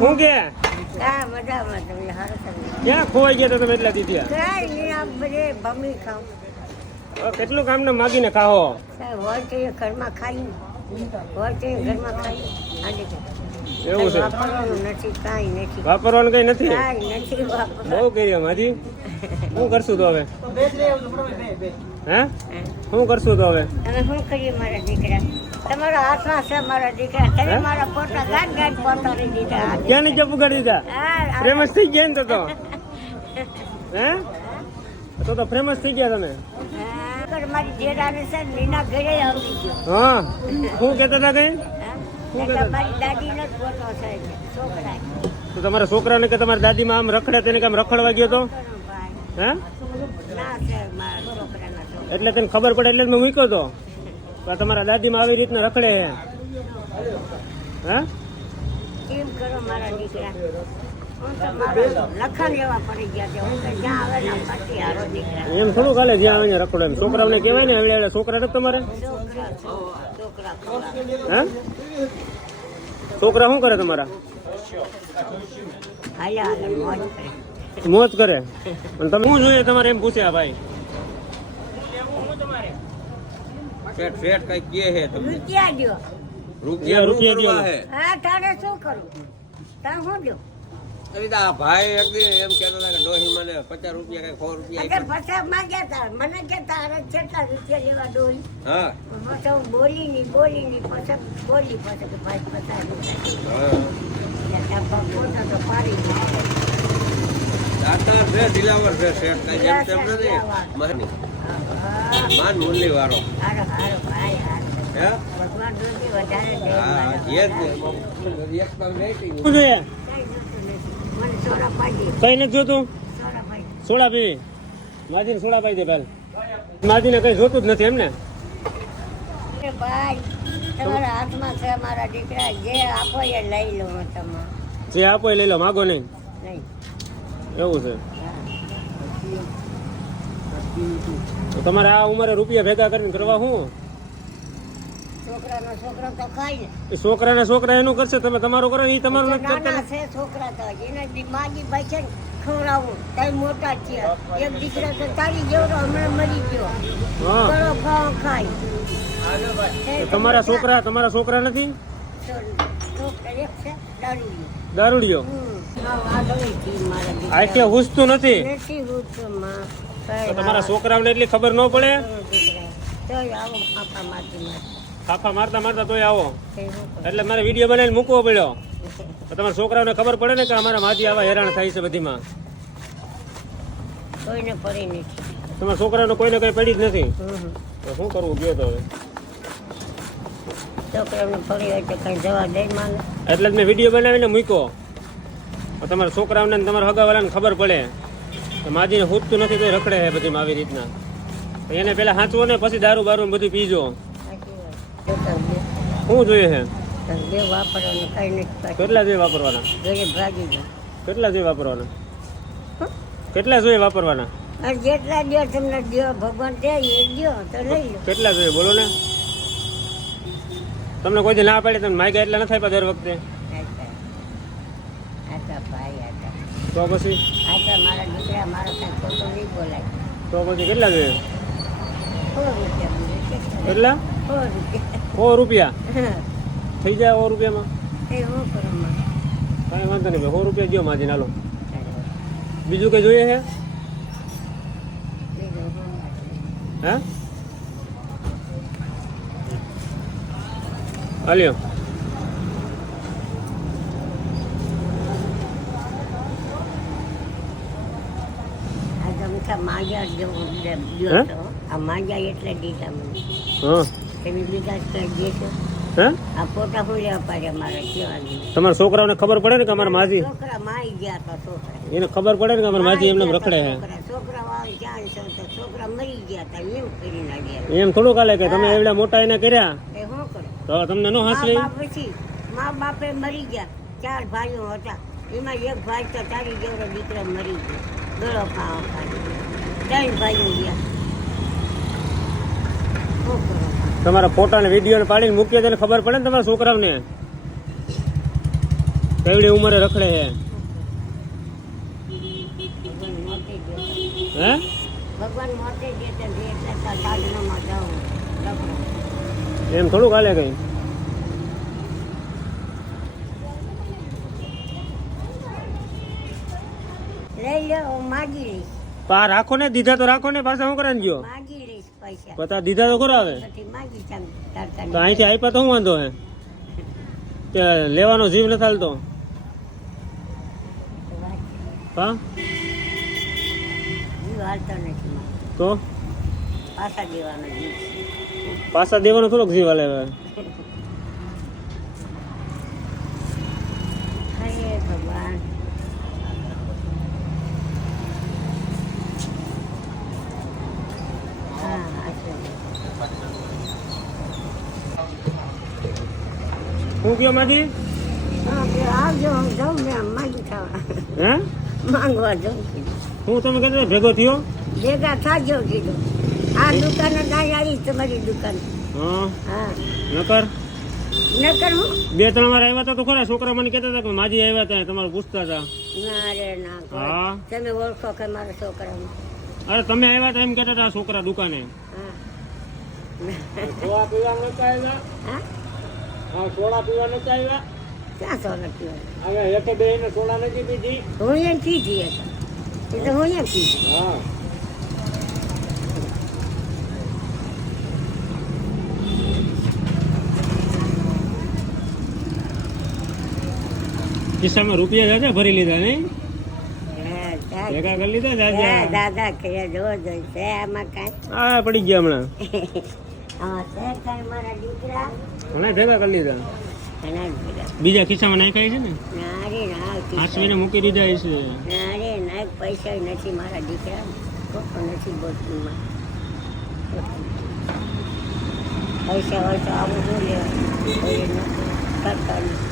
હું કે હા મજામાં તમે હારું તમે ક્યાં ખોવાઈ ગયા હતા તમે એટલા દીધી કાંઈ નહીં આ બધે બમી ખાવ કેટલું કામ ને માગીને ખાઓ સાહેબ હોય તો એ ઘરમાં ખાઈ હોય તો એ ઘરમાં ખાઈ આજે એવું છે વાપરવાનું નથી કાંઈ નથી વાપરવાનું કઈ નથી કાંઈ નથી વાપરવાનું બહુ કર્યું માજી શું કરશું તો હવે હે શું કરશું તો હવે તમે શું કરીએ મારા દીકરા તમારા હાથમાં છે મારા દીકરા તમે મારા ફોટા ગાંઠ ગાંઠ પહોંચાડી દીધા ક્યાં નીચે પુગાડી દીધા હા ફેમસ થઈ ગયા ને તો હે તો ફેમસ થઈ ગયા તમે મારી જેડાને છે લીના ઘરે આવી ગયો હા શું કહેતા હતા કઈ મારી દાદીનો જ ફોટો છે છોકરા તો તમારા છોકરાને કે તમારી દાદીમાં આમ રખડે તેને કેમ રખડવા ગયો તો હે ના છે મારા છોકરાના છોકરા એટલે તને ખબર પડે એટલે મેં મૂક્યો તો કે તમારા દાદીમાં આવી રીતના રખડે હે હે કેમ કરો મારા દીકરા હું તો મારા લખણ લેવા પડી ગયા છે હું તો જ્યાં આવે ને પટ્ટી હારો દીકરા એમ થોડું કાલે જ્યાં આવીને રખડો એમ છોકરાઓને કહેવાય ને હવે છોકરા નથી તમારે છોકરા હે છોકરા શું કરે તમારા હાલ્યા હાલે મોજ કરે મોજ કરે અને તમે શું જોઈએ તમારે એમ પૂછ્યા ભાઈ ફેટ ફેટ કઈ કે હે તમને રૂપિયા દ્યો રૂપિયા દ્યો હા તારે શું કરું તારે શું દ્યો આ ભાઈ એકદી એમ કહેતા હતા કે ડોહી મને 50 રૂપિયા કઈ 100 રૂપિયા એટલે પછી માંગ્યા તા મને કે તારે કેટલા રૂપિયા લેવા ડોલી હા તો હું બોલી નહીં પછી બોલી પછી કે ભાઈ 50 રૂપિયા તો પાડી દાતા છે દિલાવર છે શેઠ કઈ જેમ તેમ નથી માની માન મુરલી વાળો હારો હારો ભાઈ હારો હે ભગવાન દોની વધારે દે હા મને. એ જ એક પગ રેટી શું જોઈએ મને સોડા પાડી કઈ નથી જોતું સોડા પાડી સોડા પીવી માજીને સોડા પાઈ દે પહેલ માજીને કઈ જોતું જ નથી એમ ને અરે ભાઈ તમારા હાથમાં છે મારા દીકરા જે આપો એ લઈ લો હું તમે જે આપો એ લઈ લો માગો નહીં નહીં એવું છે તો તમારે આ ઉંમરે રૂપિયા ભેગા કરીને કરવા શું છોકરાનો છોકરો તો ખાય ને એ છોકરાને છોકરા એનું કરશે તમે તમારું કરો એ તમારું નથી નાના કરતા છે છોકરા તો એને માગી ભાઈ છે ને ખવડાવું તારી મોટા થયા એક દીકરા તો તારી જેવડો હમણાં મરી ગયો હા બરો ખાવ ખાય તો તમારા છોકરા નથી છોકરા એક છે દારૂ દારૂડિયો મારા આ કે હુસતું નથી નથી હું માં તો તમારા છોકરાઓને એટલી ખબર ન પડે તોય આવો પાપા માતી ફાફા મારતા મારતા તોય આવો એટલે મારે વિડીયો બનાવીને મૂકવો પડ્યો તો તમારા છોકરાઓને ખબર પડે ને કે અમારા માજી આવા હેરાન થાય છે બધીમાં કોઈને પડી નથી તમારા છોકરાને કોઈને કઈ પડી જ નથી તો શું કરવું ગયો તો હવે છોકરાને પડી હોય તો કઈ જવા દઈ માંગે એટલે જ મેં વિડીયો બનાવીને મૂક્યો તો તમારા છોકરાઓને ને તમારા હગાવાળાને ખબર પડે કે માજીને હૂટતું નથી તો રખડે છે બધીમાં આવી રીતના તો એને પેલા હાંચવો ને પછી દારૂ બારૂ ને બધું પીજો શું જોઈએ છે બે વાપરવાનું કઈ નથી કેટલા જોઈએ વાપરવાના ઘરે ભાગી જાય કેટલા જોઈએ વાપરવાના કેટલા જોઈએ વાપરવાના અને જેટલા દો તમને દો ભગવાન દે એ દો તો લઈ લો કેટલા જોઈએ બોલો ને તમને કોઈ દી ના પાડે તમે માગ્યા એટલા નથી આપ્યા દર વખતે આટા ભાઈ આટા તો પછી આટા મારા દીકરા મારો કાંઈ ખોટો નહીં બોલાય તો પછી કેટલા જોઈએ 100 રૂપિયા કેટલા 100 રૂપિયા થઈ જાય 100 રૂપિયામાં એ હું કરું માં કાંઈ વાંધો નહીં 100 રૂપિયા દો માજી નાલો બીજું કઈ જોઈએ છે હે હાલ્યો માગ્યા આ માગ્યા એટલે દીધા મને હા એવી બીજા કઈ દેશો હે આ ફોટા હું લેવા પાડે મારે કેવાની તમારા છોકરાઓને ખબર પડે ને કે અમારા માજી છોકરા મારી ગયા હતા છોકરા એને ખબર પડે ને કે અમારા માજી એમને રખડે છે છોકરા વાળી ક્યાં છે તો છોકરા મરી ગયા હતા એમ કરી નાખ્યા એમ થોડું કાલે કે તમે એવડા મોટા એને કર્યા એ શું કરે તો તમને નો હાસવી પછી મા બાપે મરી ગયા 4 ભાઈઓ હતા એમાં એક ભાઈ તો તારી જેવડો દીકરો મરી ગયો ગળો ખાવા ખાલી 3 ભાઈઓ ગયા શું કરો તમારા ફોટા ને વિડીયો ને પાડીને મૂકીએ તો ખબર પડે ને તમારા છોકરાઓને કેવડી ઉંમરે રખડે છે ભગવાન મોતે દે હે ભગવાન મોતે દે તો દે એટલે સાધનોમાં જાઉં લખો એમ થોડું કાલે કઈ લઈ લો હું માગી લઈશ પા રાખો ને દીધા તો રાખો ને પાછા શું કરે ને ગયો માગી લઈશ પૈસા પતા દીધા તો કરાવે પછી માગી તો તારતા અહીંથી આપ્યા તો શું વાંધો હે તે લેવાનો જીવ નથી હાલતો હા જીવ હાલતો નથી મારો. તો પાછા દેવાનો જીવ પાછા દેવાનો થોડોક જીવ હાલે હવે હરે ભગવાન હા આશીર્વાદ. શું કયો માજી હા, તે આવજો હું જાઉં ને આમ માગી ખાવા હે માંગવા જાઉં કીધું હું તમે કહેતા હતા ભેગો થયો ભેગા થાજો કીધું આ દુકાને દાઈ આવી તમારી દુકાન હા હા નકર નકર હું 2-3 વાર આવ્યા હતા તો ખરા છોકરા મને કહેતા હતા કે માજી આવ્યા હતા તમારે પૂછતા હતા ના રે ના હા તમે ઓળખો કે મારા છોકરાને અરે તમે આવ્યા હતા એમ કહેતા હતા છોકરા દુકાને હા સોડા પીવા નતા આવ્યા હા હા સોડા પીવા નતા આવ્યા ક્યાં સોના પીવા હવે એકે બે ને સોડા નથી પીધી હું એમ પીધી એ તો હું એમ પીધી હા ખિસ્સામાં રૂપિયા જાજા ભરી લીધા નહીં ભેગા કરી લીધા જાજા દાદા કે જો છે આમાં કાંઈ હા પડી ગયા હમણાં આમાં છે કાંઈ મારા દીકરા હમણાં ભેગા કરી લીધા ઘણા દીકરા બીજા ખિસ્સામાં નાખ્યા છે ને ના રે ના હાસવીને મૂકી દીધા છે ના રે ના પૈસા નથી મારા દીકરા ખોટો નથી બોટમાં પૈસા હોય તો આવું શું લેવા કોઈ નથી કરતા નથી